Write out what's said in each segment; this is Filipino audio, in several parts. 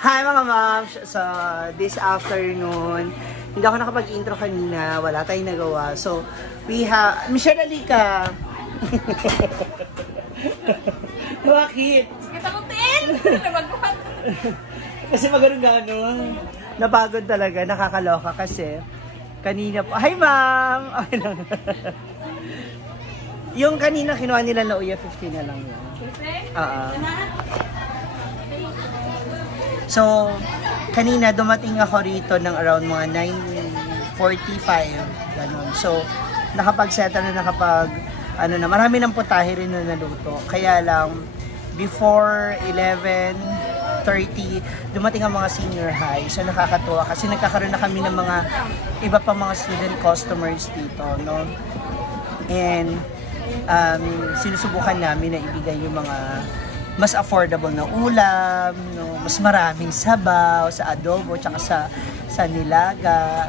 Hi mga moms! So, this afternoon, hindi ako nakapag-intro kanina, wala tayong nagawa. So, we have... Michelle, alika! Bakit? Katakutin! Kasi maganon-ganon. Napagod talaga, nakakaloka kasi. Kanina po, hi ma'am! Okay lang. Yung kanina kinuha nila na uya, 50 na lang yun. So, kanina dumating ako rito ng around mga 9:45, ganun. So, nakapag-settle na, marami ng putahe rin na naluto. Kaya lang, before 11:30, dumating ang mga senior high. So, nakakatuwa kasi nagkakaroon na kami ng mga iba pa mga student customers dito, no? And, sinusubukan namin na ibigay yung mga mas affordable na ulam, no? Mas maraming sabaw sa adobo, tsaka sa nilaga.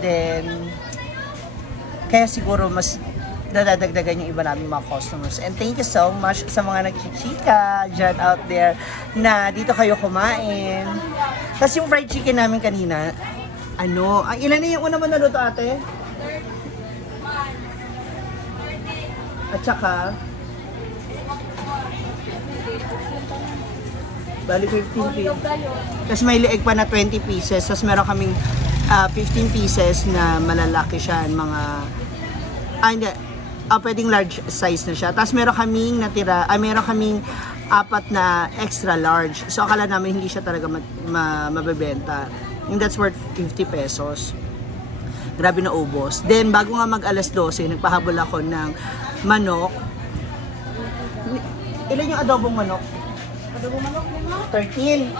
Then, kaya siguro mas dadagdagan yung iba namin mga customers. And thank you so much sa mga nagchichika dyan out there na dito kayo kumain. Tapos yung fried chicken namin kanina, ilan na yung una mo naluto, ate? At saka, bali 15 pieces. Tapos may lieg pa na 20 pieces. Tapos meron kaming 15 pieces na malalaki siya. Mga, pwedeng large size na siya. Tapos meron kaming natira, meron kaming 4 na extra large. So akala namin hindi siya talaga mabebenta. And that's worth 50 pesos. Grabe na ubos. Then bago nga mag alas 12, nagpahabol ako ng manok. Ilan yung adobong manok? Adobong manok, 13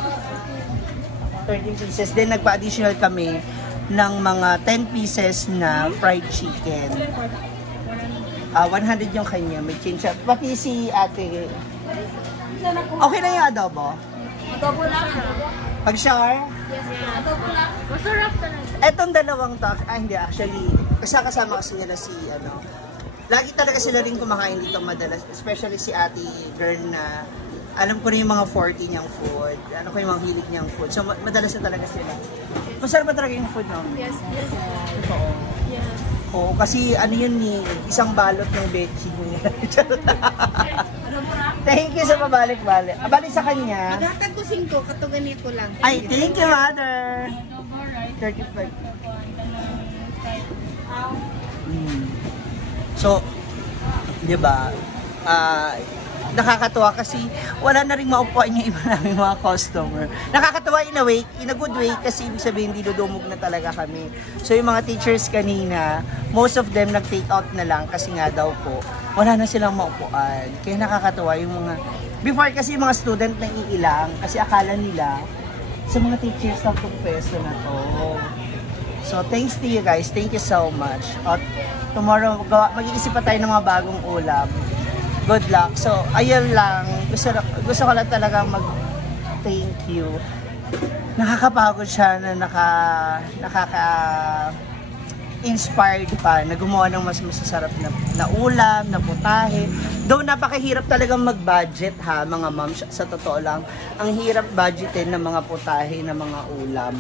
pieces. Then nagpa-additional kami ng mga 10 pieces na fried chicken. 100 yung kanya. May change siya. Pati si ate. Okay na yung adobo? Adobo lang. Pag-shower? Yes, adobo lang. Masarap talaga. Etong dalawang to, hindi actually, kasama kasi nila si lagi talaga sila rin kumakain dito madalas, especially si ate girl na alam ko na yung mga 40 niyang food, ko yung mga hilig niyang food, so madalas na talaga sila. Masarap ba talaga yung food, no? Yes, yes. Oo. Yes. Oo, kasi yun ni isang balot ng veggie niya. Thank you sa pabalik-balik. Balik sa kanya. Maghatag ko 5, kato ganito lang. Ay, thank you, mother. 35. So, di ba, nakakatuwa kasi wala na rin maupuan yung iba namin mga customer. Nakakatuwa in a good way kasi ibig sabihin didudumog na talaga kami. So yung mga teachers kanina, most of them nag-take out na lang kasi nga daw po, wala na silang maupuan. Kaya nakakatuwa yung mga, before kasi yung mga student na iilang kasi akala nila sa mga teachers na 2 peso na to. So thanks to you guys, thank you so much. At tomorrow, mag-iisip pa tayo ng mga bagong ulam. Good luck. So, ayun lang. Gusto ko lang talagang mag-thank you. Nakakapagod siya na nakaka-inspired pa na gumawa ng mas masasarap na ulam, na putahe. Though napakahirap talagang mag-budget ha, mga moms. Sa totoo lang, ang hirap budgetin ng mga putahe, ng mga ulam.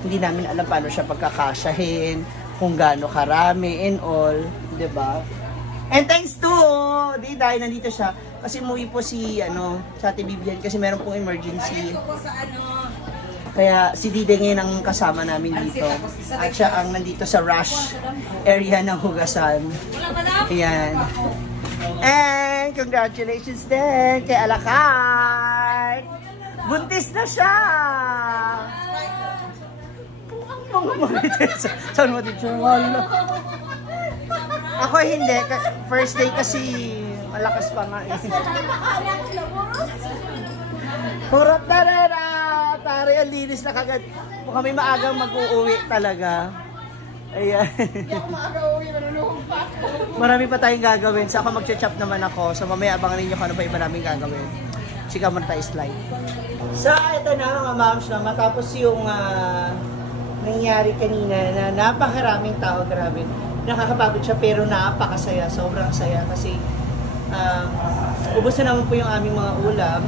Hindi namin alam paano siya pagkakasyahin, kung gaano karami and all, 'di ba? And thanks to Diday, nandito siya kasi umuwi po si sa Ate Bibian kasi meron pong emergency. Kaya si Diday ngayon ang kasama namin dito. At siya ang nandito sa rush area ng hugasan. Ayan. And congratulations din kay Alakay. Buntis na siya. Saan mo teacher? Ako hindi. First day kasi malakas pa nga. Hurot na rin! Tari, ang linis na kagad. Kung kami maagang mag-uuwi talaga. Ayan. Marami pa tayong gagawin. So ako mag-chop naman ako. So mamaya abangan ninyo kung ano pa iba namin gagawin. Chika mo na tayo slide. So ito na mga moms na matapos yung nangyari kanina na napakaraming tao, grabe. Nakakapagod siya pero napakasaya, sobrang saya kasi ubos na naman po yung aming mga ulam.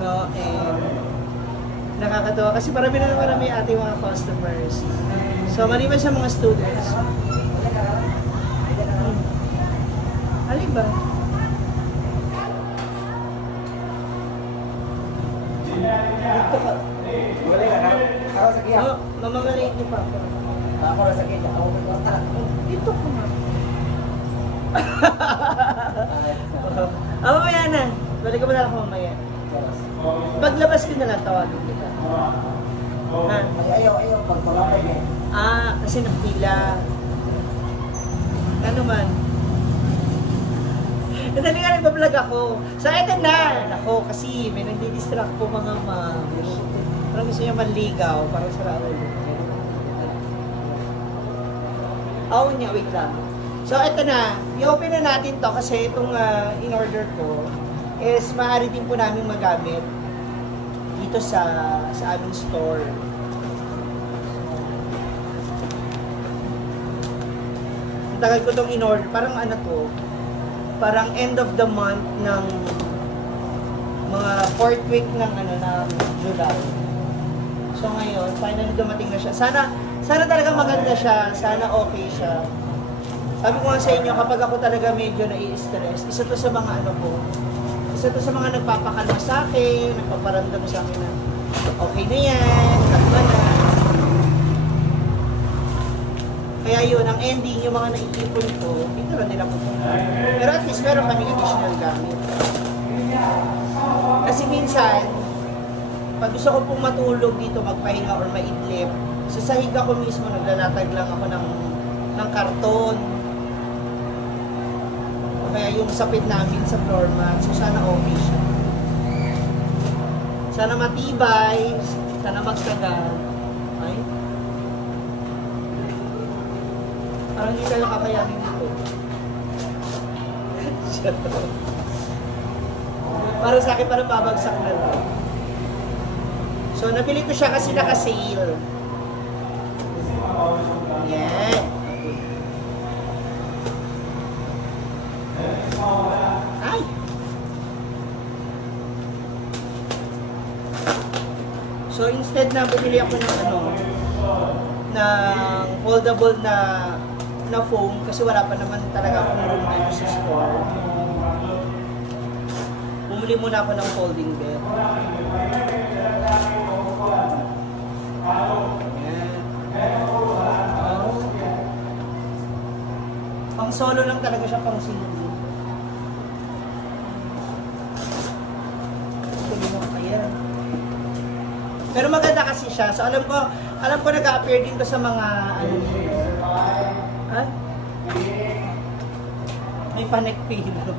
No, and Nakakatawa kasi marami na marami ating mga customers. So, maliban sa mga students. Alin ba? Dito ka. Wala ka na. Ako sa kiya. Oh, mamamaliit ni Papa. Ako na sa kiya. Ako na. Dito ko na. Mamaya na. Balik ka ba na ako mamaya? Paglabas ko na lang, tawagin kita. Ha? Ayaw. Pagpalapay eh. Kasi nakpila. Ano man? Nadali nga nagbablog ako. So, eto na. Ako, kasi may nagdi-distract po mga parang gusto niya manligaw. Parang sa ulo. Oo niya, wait lang. So, eto na. I-open na natin to kasi itong in-order ko is maaari din po namin magamit dito sa aming store. Ang tagal ko itong in-order. Parang ano to, parang end of the month ng mga 4th week ng July. So ngayon, finally dumating na siya. Sana talaga maganda siya, sana okay siya. Sabi ko nga sa inyo, kapag ako talaga medyo nai-stress, isa to sa mga isa to sa mga nagpapakalma sa akin, nagpaparamdam sa akin na okay na yan, kalma na. Kaya yun, ang ending, yung mga naiipon ko, dito lang nila pupunta. Pero at least meron kami additional gamit. Kasi minsan, pag gusto ko pong matulog dito, magpahinga or maidlip, sa sahig ako mismo, naglalatag lang ako ng karton. O kaya yung sapid namin sa floor mat, so sana okay siya. Sana matibay, sana magtagal. Ay? Parang hindi tayo kakayanin dito. Para sa akin, parang babagsak na lang. So, nabili ko siya kasi naka-sale. Yan. Ay! So, instead na bumili ako ng ng foldable na foam kasi wala pa naman talaga akong room dito sa store. Bumili muna ako ng folding bed. Pang solo lang talaga siya, pang single. Pero maganda kasi siya. So alam ko nag-appear din to sa mga ha? May panek pillow.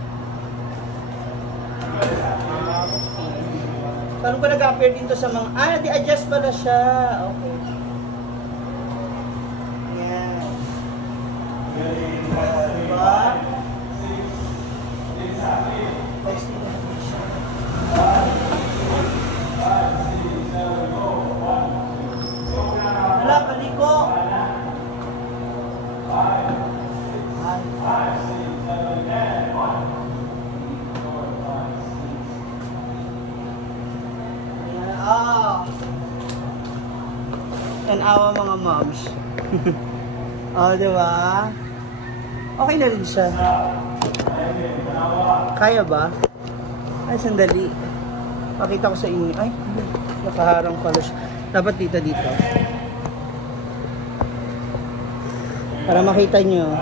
So alam ko nag-appear din to sa mga di-adjust pala siya. Okay. Yan. Diba? Wala, kaliko. Tanawa mga moms. Diba? Okay na rin siya. Kaya ba? Ay, sandali. Pakita ko sa inyo. Ay, nakaharang pala siya. Dapat dito. Para makita nyo.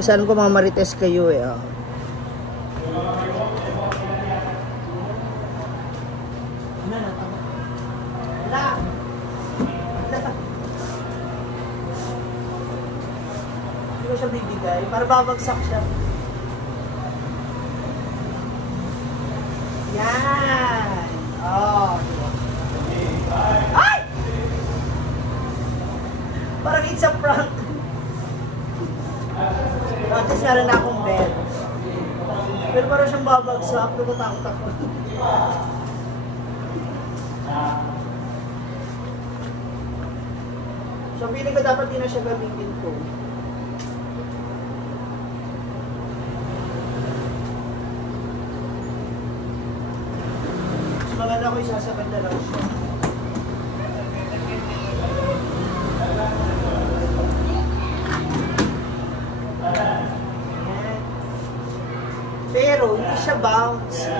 Kasi alam ko mga marites kayo eh. Hindi ko siya bibigay. Para babagsak siya. Yan. Ay! Parang it's a prank. At least meron na akong bed. Pero parang siyang babagsak. Natatakot ako. So, feeling ko dapat din na siya gamitin ko. Mas maganda Kala ko isasabad na lang siya. Pero hindi siya bouncy.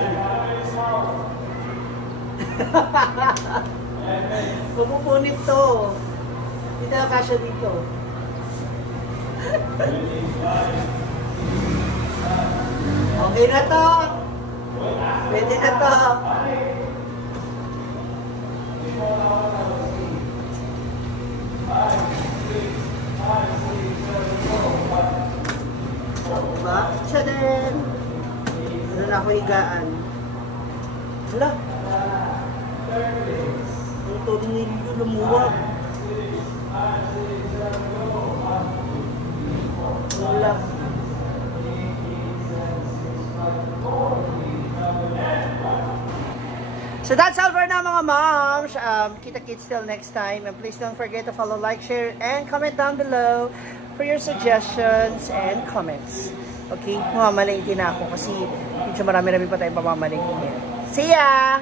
Pupunit to. Hindi na kasya dito. Okay na to. Pwede na to. Diba? Tchadan! Ano na ako higaan? Hala! Ang tornilyo lumuwag. Wala. So that's all for now mga moms. Kita-kits till next time. And please don't forget to follow, like, share, and comment down below for your suggestions and comments. Okay? Mamamalingkin na ako kasi medyo marami-rami pa tayong pamamalingkin. See ya!